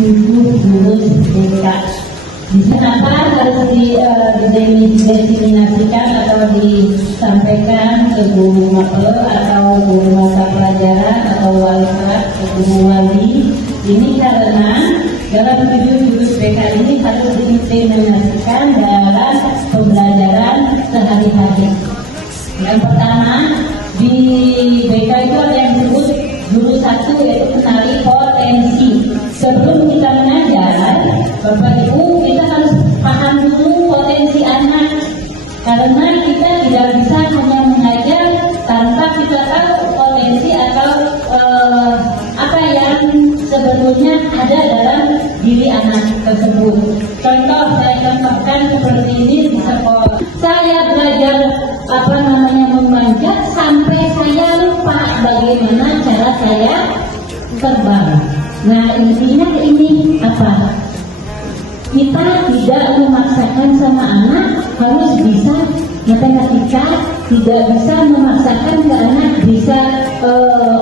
lulus BK. Kenapa harus didefinisikan atau disampaikan ke guru mapel atau guru mata pelajaran atau wali kelas ke guru wali? Ini karena dalam 7 jurus BK ini harus diimplementasikan dalam pembelajaran sehari-hari. Yang pertama, di BK itu ada yang disebut jurus 1, yaitu kenali potensi. Sebelum kita mengajar, Bapak Ibu, kita harus paham dulu potensi anak. Karena kita tidak bisa hanya mengajar tanpa kita tahu potensi atau apa yang sebetulnya ada dalam diri anak tersebut. Contoh, saya contohkan seperti ini di sekolah. Saya belajar memanjat sampai saya lupa bagaimana cara saya terbang. Nah, intinya ini apa? Kita tidak memaksakan sama anak harus bisa matematika, tidak bisa memaksakan ke anak bisa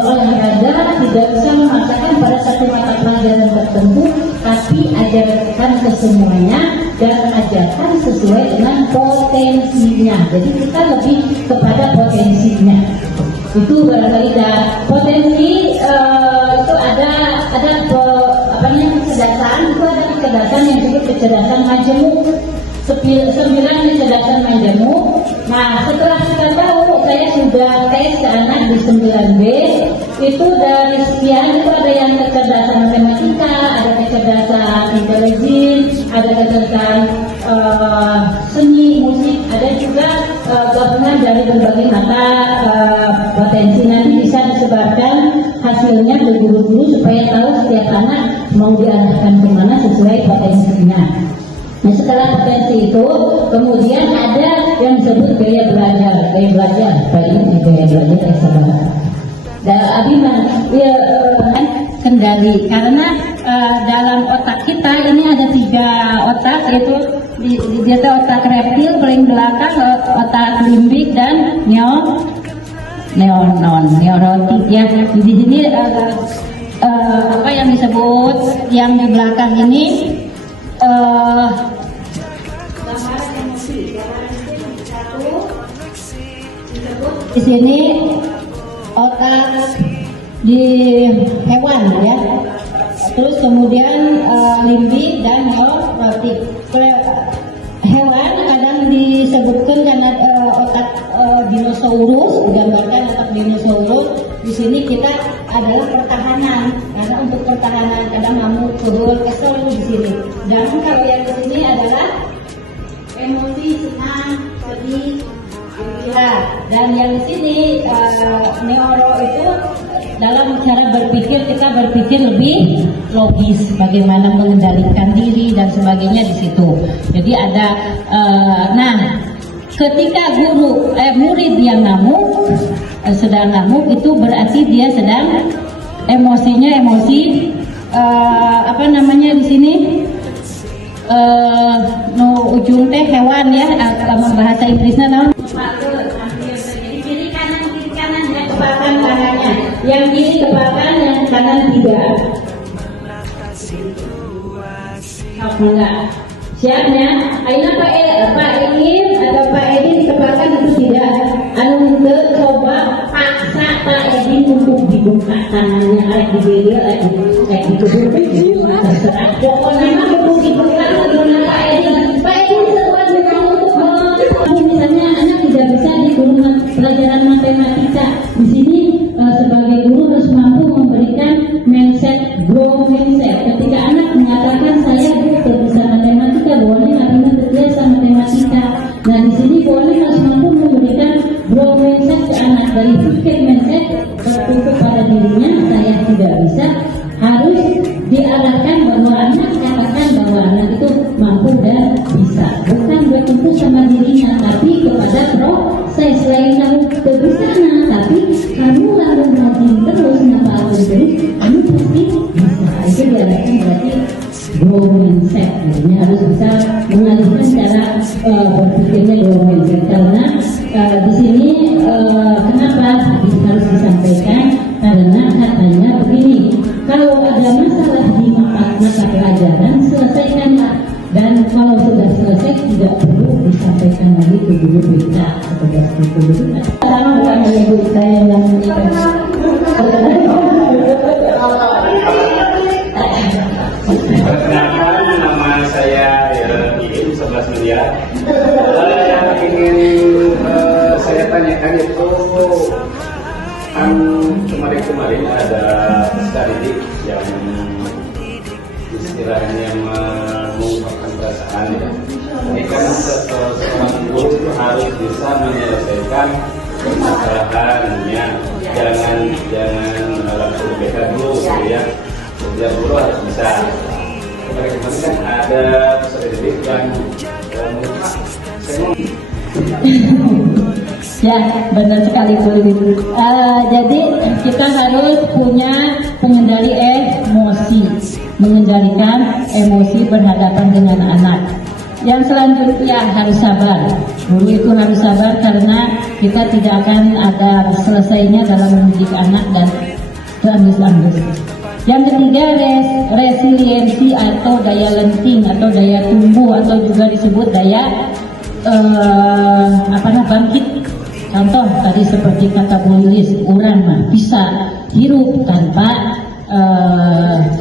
olahraga, tidak bisa memaksakan pada satu mata pelajaran tertentu, tapi ajarkan ke semuanya dan ajarkan sesuai dengan potensinya. Jadi kita lebih kepada potensinya. Itu barangkali potensi itu ada kecerdasan, itu ada kecerdasan yang disebut kecerdasan majemuk. 9 kecerdasan majemuk. Nah, setelah kita tahu, saya sudah tes ke anak di 9B, itu dari sekian itu ada yang kecerdasan matematika, ada kecerdasan intelijen, ada kecerdasan seni, musik, ada juga gabungan dari berbagai mata potensi. Nanti bisa disebarkan hasilnya ke guru-guru supaya tahu setiap anak mau diarahkan kemana sesuai potensinya. Nah, setelah potensi itu, kemudian ada yang disebut gaya belajar. Gaya belajar, dan Abiman, kendali. Karena dalam otak kita ini ada 3 otak, yaitu di otak reptil paling belakang, otak limbik dan neurotik ya. Di sini apa yang disebut yang di belakang ini di sini otak di hewan ya. Terus kemudian limbik dan neurotik. Hewan kadang disebutkan karena otak dinosaurus, digambarkan otak dinosaurus. Di sini kita adalah pertahanan, karena untuk pertahanan kadang mamut, kebul, kesel di sini. Dan kalau yang di sini adalah emosi, senang, sedih, gembira. Dan yang di sini neuro itu dalam cara berpikir, kita berpikir lebih logis, bagaimana mengendalikan diri dan sebagainya di situ. Jadi ada, nah, ketika murid yang ngamuk, sedang ngamuk, itu berarti dia sedang emosinya emosi di sini ujung teh hewan ya, bahasa Inggrisnya naon? Jadi kiri kanan ya, kepalkan kanannya. Yang kiri kepalkan, yang kanan tidak. Enggak. Siapnya? Aina Pak Ingin atau Pak Edi dikepalkan itu tidak. Anu coba paksa Pak Edi untuk dibuka tangannya, dibeli, dibuka, terserah. Pokoknya mah untuk dibuka dengan Pak Edi. Pak Edi sekuat dengan untuk misalnya anak tidak bisa di guru pelajaran matematika. Di sini sebagai guru harus mampu memberikan mindset, growth mindset. Ketika anak mengatakan saya bisa matematika, boleh karena terbiasa matematika. Nah, di sini boleh harus mampu memberikan growth mindset ke anak, dari pikir mindset tertutup pada dirinya saya tidak bisa, harus diarahkan bahwa anak katakan bahwa anak itu mampu dan bisa, bukan bertumpu sama dirinya, tapi kepada proses. Selain kamu bisa, tapi kamu lalu ngaji terus, terus kamu pasti bisa. Itu diarahkan berarti growth mindset. Artinya harus bisa mengalihkan cara berpikirnya growth mindset. Karena di sini kenapa harus disampaikan? Karena katanya begini, kalau ada masalah di mata Perkenalkan, nama saya Iim 11 miliar. Yang ingin saya tanyakan itu kan kemarin ada sekali yang istilahnya mengungkapkan perasaan ya. Ini kan seorang guru itu harus bisa menyelesaikan permasalahannya, jangan langsung beda dulu gitu ya. Setiap guru harus bisa. Kemarin kan ada peserta didik yang Ya, benar sekali guru. Jadi kita harus punya pengendali emosi, mengendalikan emosi berhadapan dengan anak. Yang selanjutnya harus sabar. Guru itu harus sabar karena kita tidak akan ada selesainya dalam mendidik anak dan ambis-ambis. Yang ketiga, resiliensi atau daya lenting atau daya tumbuh atau juga disebut daya bangkit. Contoh tadi seperti kata Bu Lilis, orang mah bisa hidup tanpa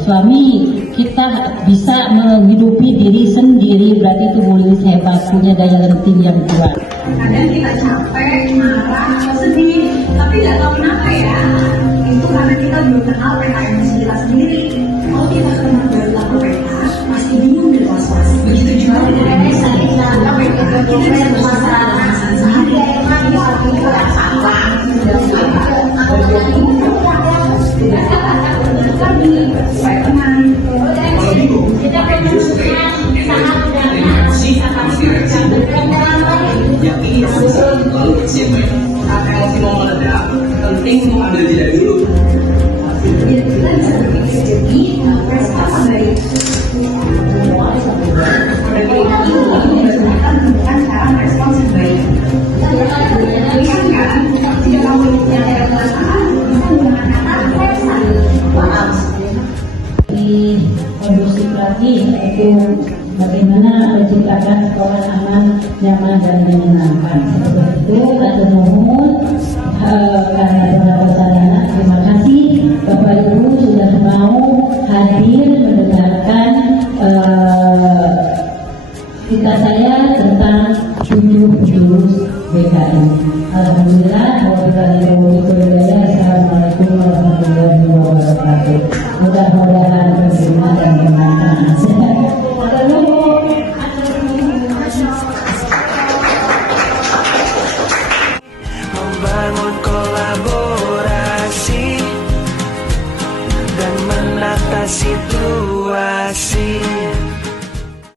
suami, kita bisa menghidupi diri sendiri, berarti itu Bu Lilis hebat, punya daya lenting yang kuat. Kadang kita capek, marah, sedih, tapi nggak tahu kenapa ya. Itu karena kita belum kenal PKM kita sendiri. Kalau kita kenal baru tahu PK, pasti bingung dan was-was. Begitu juga dengan desa kita bisa bermasalah sehari-hari supaya tenang. Kalau bingung, kita perlu sangat yang ingin selesai lalu siapa emosi mau meledak penting untuk ambil jeda dulu. Kita bisa berpikir jadi respon dari bukan cara respons yang baik. Bayangkan jika kamu yang ada perasaan bisa menggunakan kata maaf. Di kondusif lagi yaitu bagaimana menciptakan sekolah aman, nyaman dan menyenangkan. Seperti itu, atau mohon karena beberapa sarana. Terima kasih Bapak Ibu sudah mau hadir mendengarkan cerita saya tentang 7 jurus BKM. Alhamdulillah,